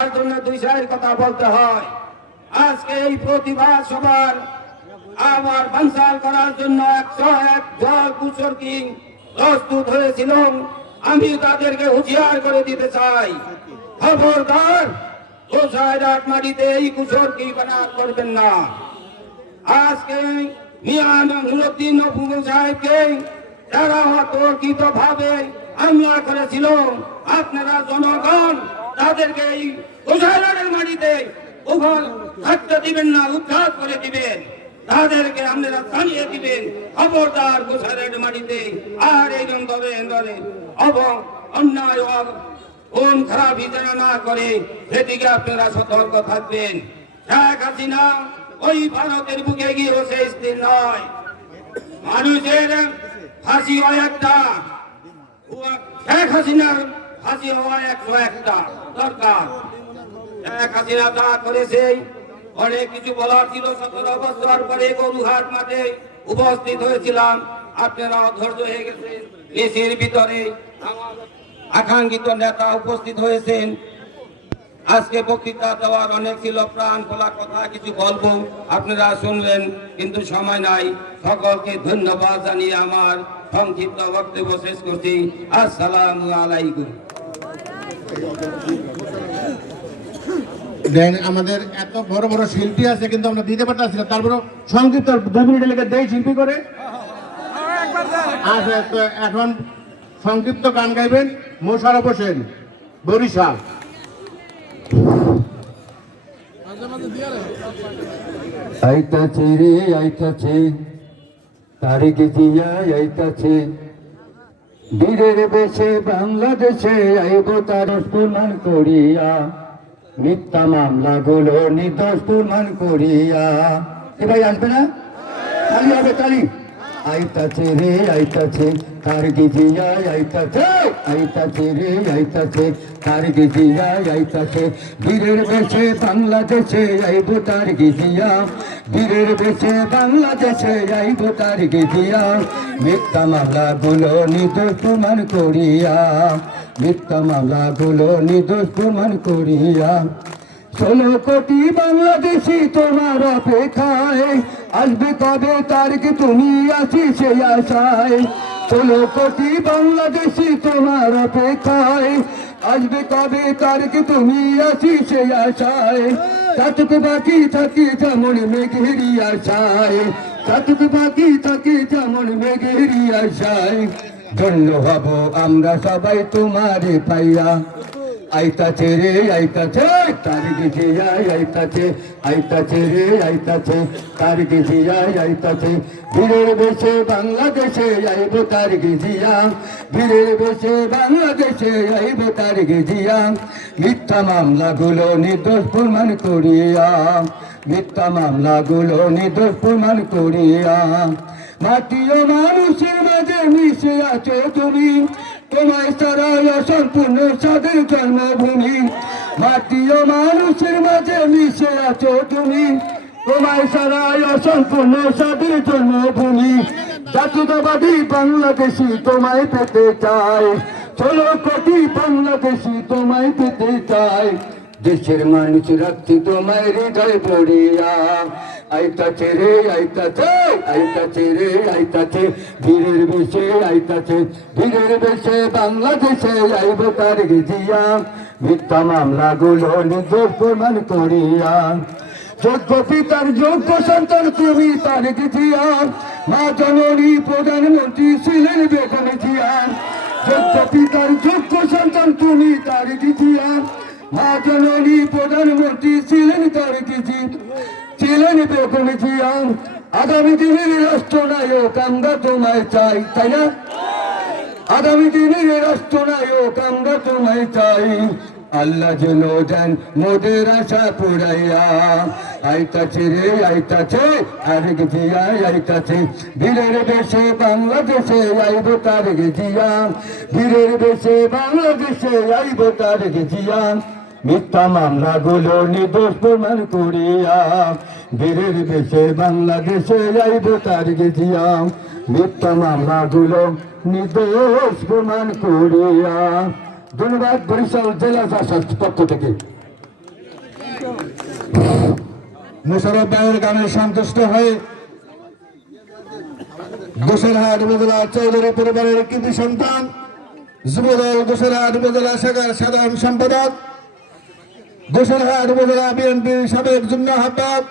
তার জন্য দুই চার কথা বলতে হয়। আজকে এই প্রতিবাদ সবার আমার বানসাল করার জন্য একশো এক জল কুচর প্রস্তুত হয়েছিল আমি তাদেরকে হুঁশিয়ার করে দিতে চাই। খবরদার গোসাই রাত মাটিতে এই কুচর কি বানাত করবেন না। আজকে মিয়ান নুরুদ্দিন নবুল সাহেবকে তারা অতর্কিত ভাবে হামলা করেছিল। আপনারা জনগণ তাদেরকে এই গোসাইলারের মাটিতে উভয় থাকতে দিবেন না, উদ্ধার করে দিবেন। তাদেরকে আপনারা জানিয়ে দিবেন খবরদার গোসাইলারের মাটিতে। আর এইরকম দলে দলে অব অন্যায় কোন খারাপ বিচারা না করে, সেদিকে আপনারা সতর্ক থাকবেন। শেখ হাসিনা ওই ভারতের বুকে গিয়ে বসে স্থির নয়। মানুষের ফাঁসি হয় একটা। শেখ হাসিনার ফাঁসি হওয়া একশো একটা দরকার। শেখ হাসিনা তা করেছে। অনেক কিছু বলার ছিল সতেরো বছর পরে গরুহাট মাঠে উপস্থিত হয়েছিলাম। আপনারা অধৈর্য হয়ে গেছেন এসির ভিতরে আকাঙ্ক্ষিত নেতা উপস্থিত হয়েছেন। আজকে বক্তৃতা দেওয়ার অনেক ছিল, প্রাণ খোলা কথা, কিছু বলব আপনারা শুনলেন, কিন্তু সময় নাই। সকলকে ধন্যবাদ জানিয়ে আমার সংক্ষিপ্ত বক্তব্য শেষ করছি। আসসালামু আলাইকুম। দেন আমাদের এত বড় বড় শিল্পী আছে কিন্তু আমরা দিতে পারতেছি না। তারপর সংক্ষিপ্ত দু মিনিট লেগে দেই শিল্পী করে। আচ্ছা তো এখন সংক্ষিপ্ত গান গাইবেন মোশারফ হোসেন, বরিশাল। আইতাছে রে, আইতাছে। তারিখ জিয়া আইতাছে। বীরের বেশে বাংলাদেশে আইব তার প্রমাণ করিয়া। মিথ্যা মামলা গুলো নির্দোষ প্রমাণ করিয়া। এ ভাই আসবে না? খালি হবে তালি আইতাছে রে, আইতাছে। তার গিজিয়া আইতাছে। আইতাছে রে, আইতাছে। তার গিজিয়া আইতাছে। বীরের বেশে বাংলাদেশে আইব তার গিজিয়া বীরের বেশে বাংলাদেশে আইব তার গিজিয়া মিথ্যা মামলা গুলো নির্দোষ প্রমাণ করিয়া। মিথ্যা মামলা গুলো নির্দোষ প্রমাণ করিয়া। ষোলো কোটি বাংলাদেশি তোমার অপেক্ষায়? আসবে কবে তারিখ তুমি আছি সেই আশায়? ষোলো কোটি বাংলাদেশি তোমার অপেক্ষায়? আসবে কবে তারিখ তুমি আছি সেই আশায়? চাতুক বাকি থাকি যেমন মেঘেরি আশায়। চাতুক বাকি থাকি যেমন মেঘেরি আশায়। ধন্য হব আমরা সবাই তোমারে পাইয়া। আইতাছে রে, আইতাছে তার গেছে আইতাছে আইতাছে রে, আইতাছে তার গেছে আইতাছে। ভিড়ের বেশে বাংলাদেশে আইব তার গেছিয়া ভিড়ের বেশে বাংলাদেশে আইব তার গেছিয়া মিথ্যা মামলাগুলো নির্দোষ প্রমাণ করিয়া মিথ্যা মামলাগুলো নির্দোষ প্রমাণ করিয়া মাটি ও মানুষের মাঝে মিশে আছো তুমি। তোমায় সারা অসম্পূর্ণ স্বাধীন জন্মভূমি। মাটি ও মানুষের মাঝে মিশে আছো তুমি। তোমায় সারা অসম্পূর্ণ স্বাধীন জন্মভূমি। জাতীয়তাবাদী বাংলাদেশি তোমায় পেতে চায়। ষোলো কোটি বাংলাদেশি তোমায় পেতে চায়। দেশের মানুষ রাখছি তোমায় হৃদয় পড়িয়া। আইতাছে রে, আইতাছে আইতাছে রে, আইতাছে। বীরের বেশে আইতাছে, বীরের বেশে বাংলাদেশে আইব তার গেছিয়া মিথ্যা মামলা গুলো নিজের প্রমাণ করিয়া। যোগ্য পিতার যোগ্য সন্তান তুমি তার গেছিয়া মা জননী প্রধানমন্ত্রী ছিলেন বেগম জিয়া। যোগ্য পিতার যোগ্য সন্তান তুমি তার গেছিয়া মা জননী প্রধানমন্ত্রী ছিলেন তার গেছি ছিলেন বেগম জিয়া আগামী দিনের রাষ্ট্রনায়ক আমরা তোমায় চাই, তাই না? আগামী দিনের রাষ্ট্রনায়ক আমরা তোমায় চাই। আল্লাহ যেন দেন মোদের আশা পুরাইয়া। আইতাছে রে, আইতাছে, আর গেছিয়া আইতাছে। বীরের বেশে বাংলাদেশে আইব তার গেছিয়া বীরের বেশে বাংলাদেশে আইব তার গেছিয়া মিথ্যা মামলা গুলো নির্দোষ প্রমাণ করিয়া। বীরের বেশে বাংলাদেশে আইব তার গেছিয়া মিথ্যা মামলা গুলো নির্দোষ প্রমাণ করিয়া। ধন্যবাদ, বরিশাল জেলা শাসক পক্ষ থেকে। মোশারফ ভাইয়ের গানে সন্তুষ্ট হয়ে গোসরহাট উপজেলা চৌধুরী পরিবারের কৃতি সন্তান, যুবদল গোসরহাট উপজেলা শাখার সাধারণ সম্পাদক গোসরহাট উপজেলা বিএনপির সাবেক যুগ্ম আহ্বায়ক